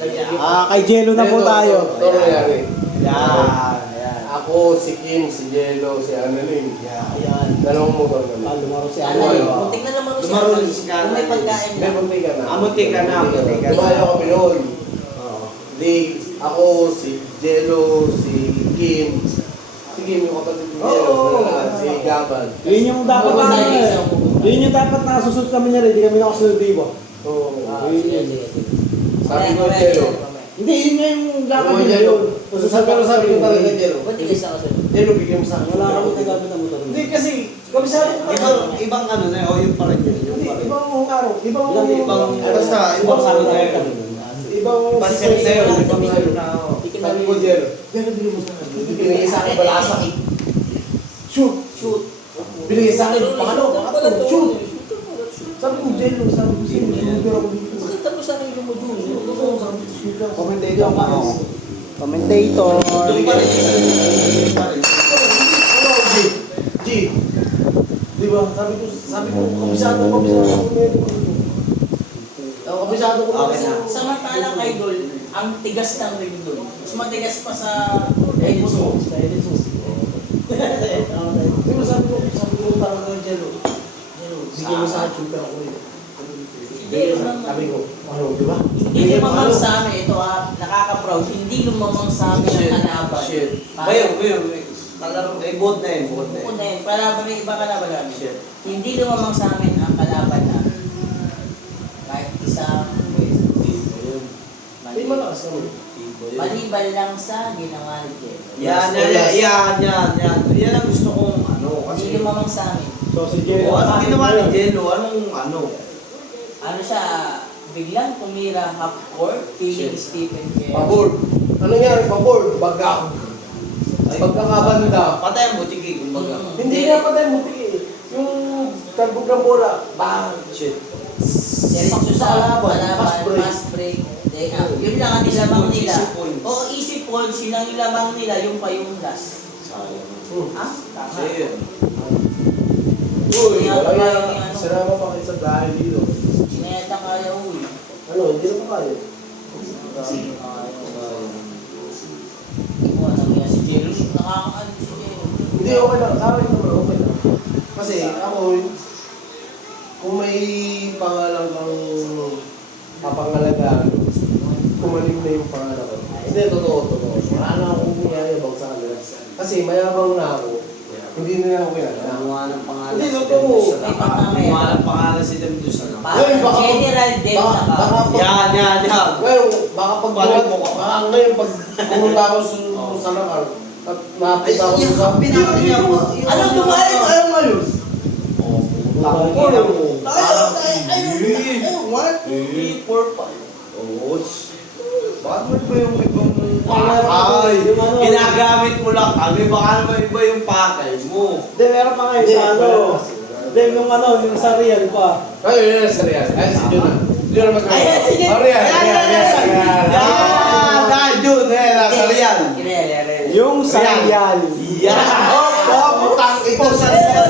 Kay Jello na po tayo. Ito nangyari. Yan. Ako, si Kim, si Jello, si Annalyn. Ayan. Dalawang motor kami. Lumaro si Ano Ano. yun? Muntik na naman Lumaro si Carla. Kung may pagkain May na. muntik ka na. Muntik ka na. Tumayo kami noon. Oo. Di, ako, si Jello, si Kim. Si Kim, yung kapatid ni Jello. Si Gaban. Yun yung dapat na yun yung dapat nakasusot kami na rin. Hindi kami nakasunod diba? Oo. Yun. Sabi ko, Jello. Hindi, yun nga yung dapat Oo, nila Jello. yun. Pero sabi ko talaga, Jello. Ba't di kayo sa kasunod? Jello, bigyan mo sa akin. Wala kami nagamit ng motor. Hindi kasi, kami sabi ko Ibang ano na, o yung pa rin yun. Hindi, ibang araw. Ibang Basta, ibang sabi ano na na yun. Ibang Pasensya sa'yo, situation. ibang ano na. Sabi ko, Jello. Jello, bigyan mo sa akin. Binigay sa akin, balasa. Shoot! Shoot. Binigay sa akin, pangatlo, shoot! Sabi ko, Jello, sabi ko, sino? Pero ako dito. Bakit tapos sa akin yung module? Sabi ko, shoot lang. Commentator pa ako. Commentator. Doon pa rin. Doon pa rin. Ano, G? G? Di ba? Sabi ko, kabisado ko. Kabisado ko. Okay na. Samantalang idol, ang tigas ng ring doon. Mas matigas pa sa Edis mo. Di ba sabi ko, parang na Jello. Bigyan mo sa akin, shoot lang ako eh. Sabi ko, ano, di ba? Hindi lumamang sa amin, ito nakaka-proud, hindi lumamang sa amin ang kalaban. Shit. Bayo. Kalaro, buot na yun. Bukod na yun, para may iba kalaban namin. Shit. Hindi lumamang sa amin ang kalaban na kahit isang Hindi malakas kami. maliban lang sa ginawa ni Jeff. Yan ang gusto kong ano. Hindi Kasi, lumamang sa amin. So si Jello. anong ginawa ni Jello? Anong ano? Ano siya, biglang tumira half court, feeling Stephen Kerr. Pabor. Ano nangyari, pabor? Baga. Pagkakabanda. Patay ang butiki, kumbaga. Hindi nga pa tayo muti eh. Yung tarbog ng bola, bang! Shit. Diretso sa Fast break. fast break. Yun lang ang nilamang nila. Easy points. Oo, easy points, yun ang nilamang nila, yung pa yung last. Sayang. Ah, tama. So yun. Uy, Kaya kaya yung ano. sarama pa kayo sa dahil dito. Sinayata kaya uwi. Ano, hindi na pa kaya. Ikaw alam niya si Jello, nakakaano si Jello. Hindi, okay lang. Sa akin naman, okay lang. Kasi ako, kung may pangalan kang papangalagaan, kumalim na yung pangalan ko. Hindi, totoo. Wala na akong yayabang sa kanila. Kasi mayabang na ako, hindi nila ako kilala. Gumawa ng pangalan. Hindi, totoo. Gumawa ng pangalan si Dem Diyos. Ngayon, baka pag- General Del baka pag- Yan. Ngayon, baka pag Balik mo ka. baka ngayon pag pumunta ako sa nakal, at napunta ako sa Ano tumayo? Ayaw ngayon. Takbo mo. What? 2, 3, 4, 5. Oo. Bakit mo iba yung ibang Ay, pakay? Ginagamit mo lang kami. Baka naman iba yung pakay mo. Hindi, meron pa ngayon sa ano. Hindi, yung sa real pa. Ay, yun, serial. Ay, si Jun. Jun na magkakaroon. Ayan, sige. Ariel. Jun. Nasa real. Real. Yung sa real. Yan. Oh, putang ito sa real.